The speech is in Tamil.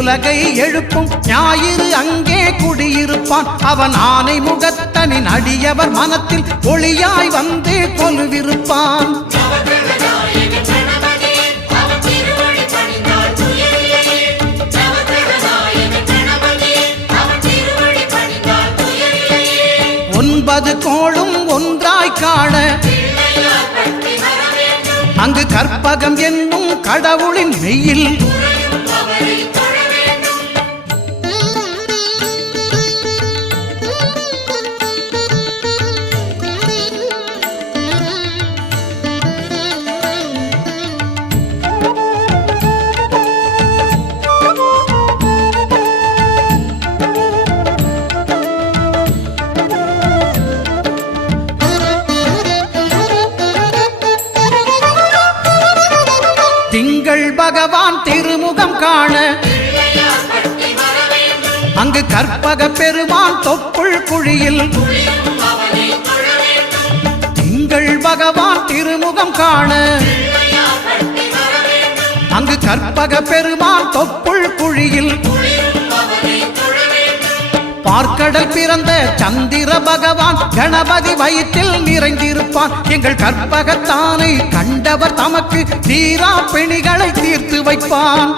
உலகை எழுப்பும் ஞாயிறு அங்கே குடியிருப்பான். அவன் ஆனை முகத்தனின் அடியவர் மனத்தில் ஒளியாய் வந்து கொலுவிருப்பான். ஒன்பது கோளும் ஒன்றாய் காண அங்கு கற்பகம் என்னும் கடவுளின் மெய்யில் திங்கள் பகவான் திருமுகம் காண அங்கு கற்பக பெருமான் தொப்புள் குழியில் திங்கள் பகவான் திருமுகம் காண அங்கு கற்பக பெருமான் தொப்புள் குழியில் பார்க்கடல் பிறந்த சந்திர பகவான் கணபதி வயிற்றில் நிறைந்திருப்பான். எங்கள் கற்பகத்தானை கண்டவர் தமக்கு தீரா பிணிகளை தீர்த்து வைப்பான்.